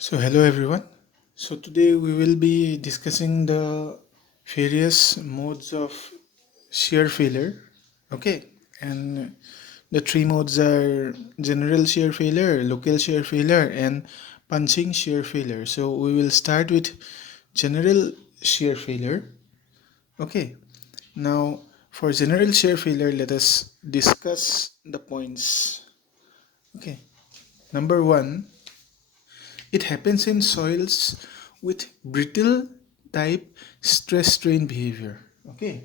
So hello everyone. So today we will be discussing the various modes of shear failure. Okay, and the three modes are general shear failure, local shear failure, and punching shear failure. So we will start with general shear failure. Okay, now for general shear failure, let us discuss the points. Okay, number one, it happens in soils with brittle type stress strain behavior. Okay.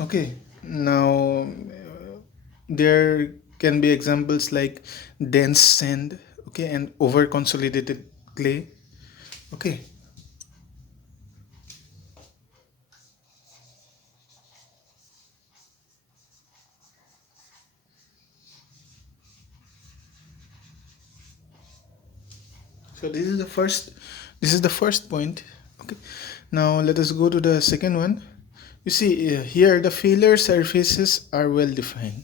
Okay. Now there can be examples like dense sand, okay, and over consolidated clay. Okay. So this is the first point. Okay. Now let us go to the second one. You see here the failure surfaces are well defined.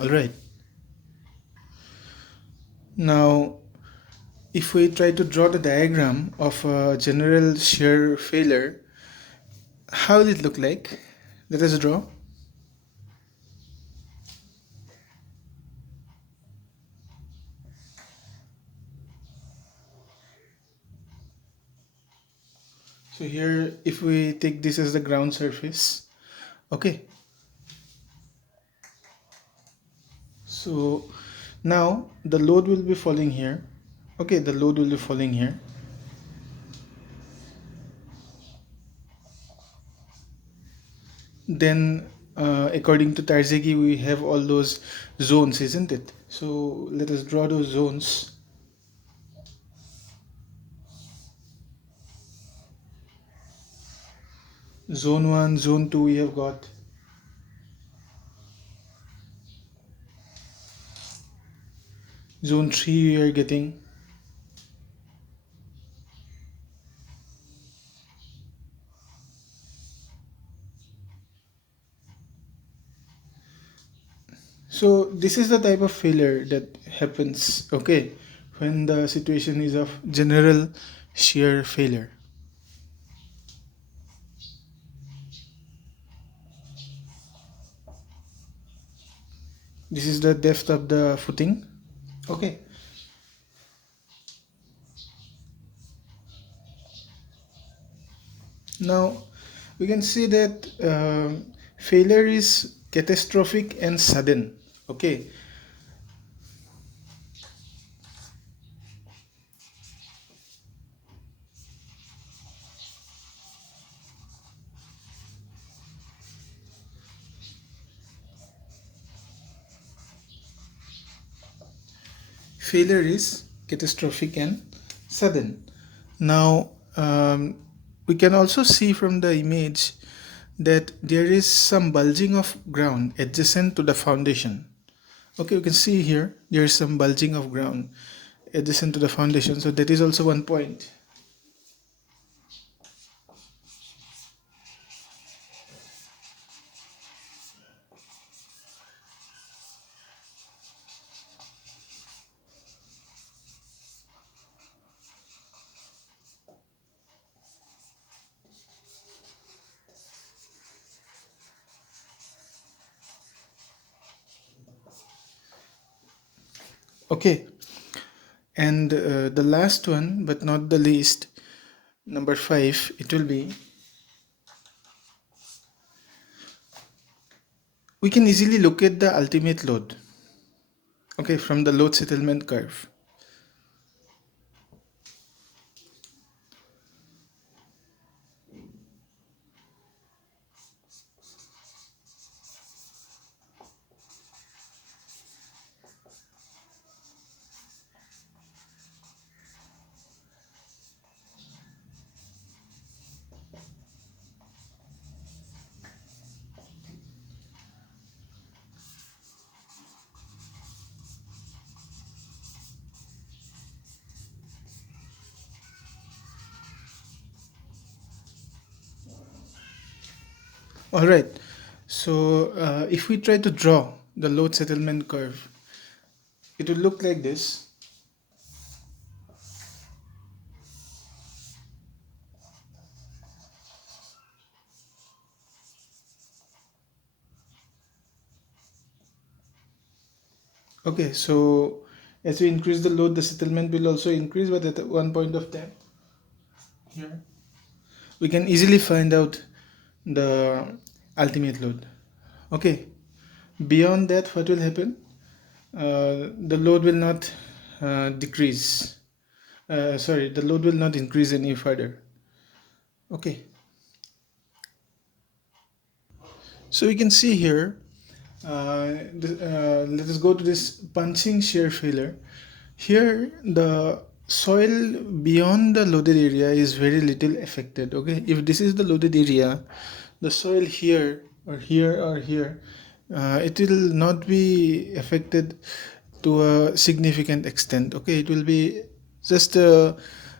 All right. Now if we try to draw the diagram of a general shear failure, how will it look like? Let us draw. So here, if we take this as the ground surface, okay. So now the load will be falling here. Okay, the load will be falling here. Then, according to Tarzegi, we have all those zones, isn't it? So let us draw those zones. Zone 1, Zone 2, we have got. Zone 3, we are getting. So this is the type of failure that happens, okay, when the situation is of general shear failure. This is the depth of the footing. Okay. Now we can see that failure is catastrophic and sudden. Okay. Failure is catastrophic and sudden. Now we can also see from the image that there is some bulging of ground adjacent to the foundation. Okay, you can see here there is some bulging of ground adjacent to the foundation, so that is also one point. Okay, and the last one but not the least, number 5, it will be, we can easily locate the ultimate load, okay, from the load settlement curve. All right. So if we try to draw the load settlement curve, it will look like this. Okay, so as we increase the load, the settlement will also increase, but at one point of time, here, we can easily find out the ultimate load. Okay, beyond that, what will happen? The load will not decrease. Sorry, the load will not increase any further. Okay, so we can see here. Let us go to this punching shear failure. Here, the soil beyond the loaded area is very little affected. Okay, if this is the loaded area, the soil here or here or here, it will not be affected to a significant extent. Okay, it will be just it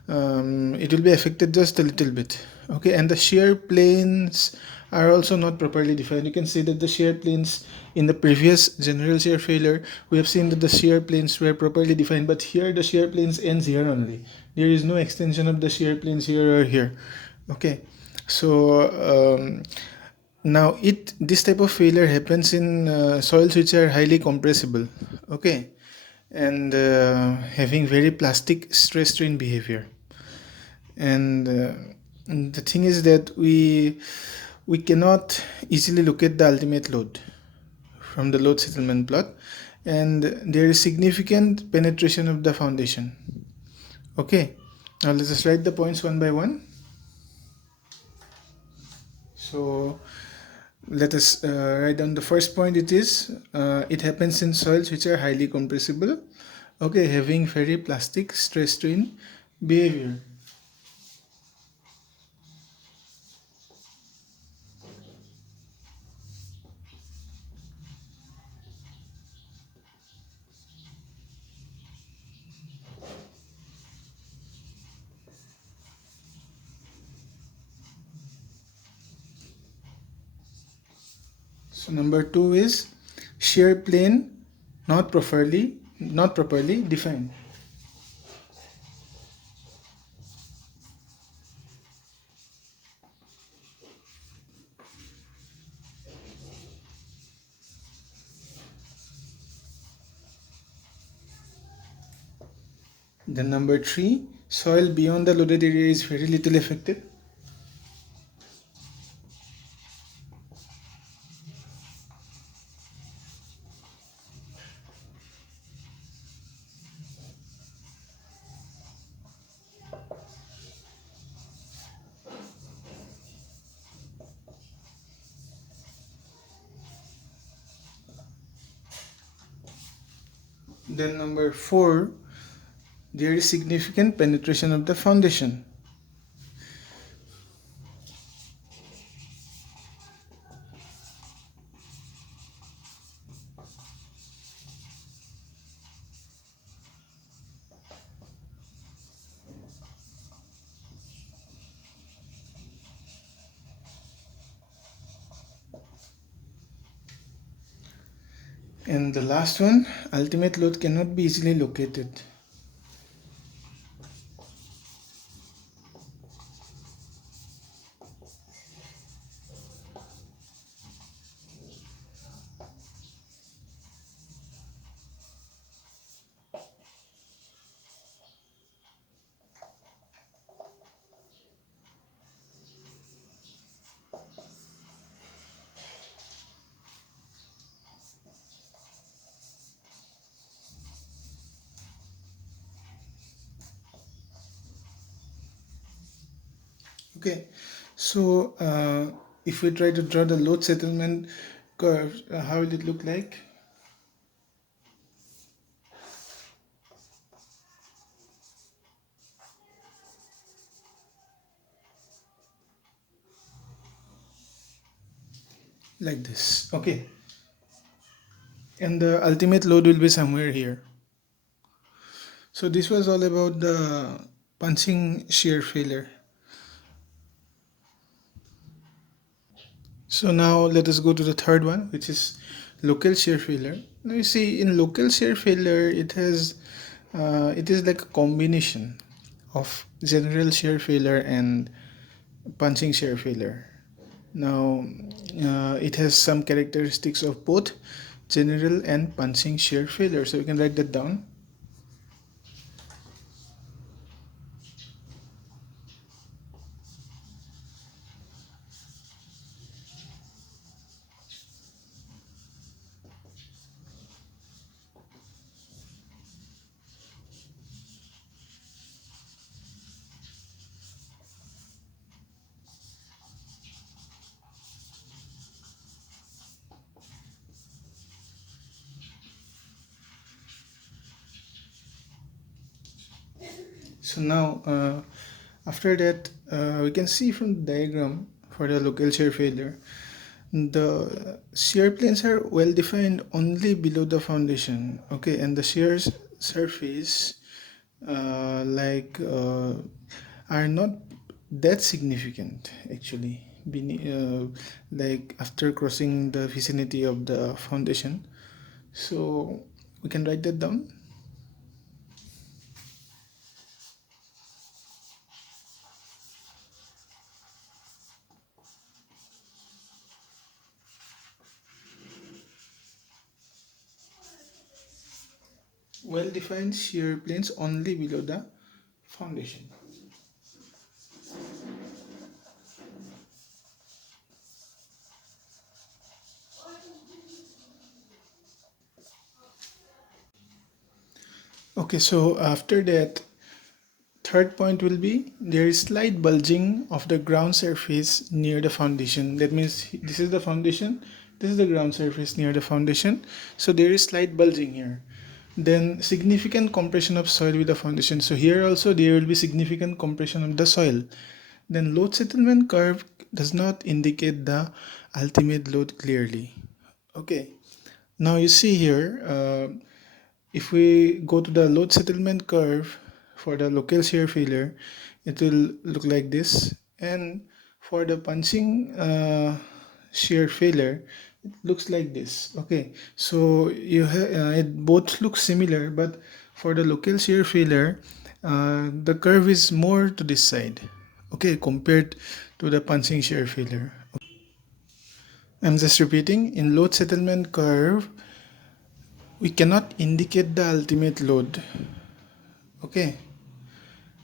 will be affected just a little bit. Okay, and the shear planes are also not properly defined. You can see that the shear planes in the previous general shear failure, we have seen that the shear planes were properly defined, but here the shear planes ends here only. There is no extension of the shear planes here or here. Okay, so now this type of failure happens in soils which are highly compressible. Okay, and having very plastic stress strain behavior. And the thing is that we cannot easily locate the ultimate load from the load settlement plot, and there is significant penetration of the foundation. Okay, now let us write the points one by one. So let us write down the first point. It happens in soils which are highly compressible, okay, having very plastic stress strain behavior. So number two is shear plane not properly defined. Then number three, soil beyond the loaded area is very little affected. Then number four, there is significant penetration of the foundation. And the last one, ultimate load cannot be easily located. Okay, so if we try to draw the load settlement curve, how will it look like? Like this. Okay, and the ultimate load will be somewhere here. So this was all about the punching shear failure. So now let us go to the third one, which is local shear failure. Now you see, in local shear failure, it is like a combination of general shear failure and punching shear failure. Now it has some characteristics of both general and punching shear failure. So we can write that down. So now, after that, we can see from the diagram for the local shear failure, the shear planes are well defined only below the foundation. Okay, and the shear surface, are not that significant actually. Like after crossing the vicinity of the foundation, so we can write that down. Well-defined shear planes only below the foundation. Okay, so after that, third point will be there is slight bulging of the ground surface near the foundation. That means this is the foundation, this is the ground surface near the foundation. So there is slight bulging here. Then significant compression of soil with the foundation. So here also there will be significant compression of the soil. Then load settlement curve does not indicate the ultimate load clearly. Okay, now you see here, if we go to the load settlement curve for the local shear failure, it will look like this. And for the punching shear failure, it looks like this. Okay, so it both look similar, but for the local shear failure, the curve is more to this side. Okay, compared to the punching shear failure. I'm just repeating, in load settlement curve, we cannot indicate the ultimate load. Okay,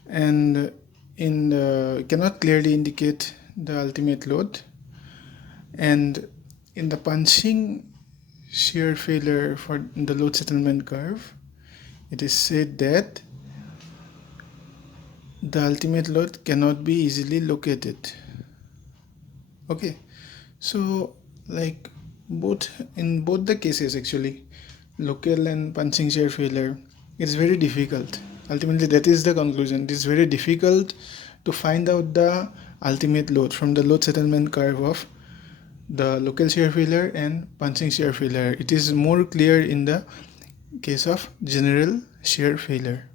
and in the cannot clearly indicate the ultimate load, and in the punching shear failure for the load settlement curve, it is said that the ultimate load cannot be easily located. Okay, so like in both the cases actually, local and punching shear failure, it's very difficult. Ultimately that is the conclusion. It is very difficult to find out the ultimate load from the load settlement curve of the local shear failure and punching shear failure. It is more clear in the case of general shear failure.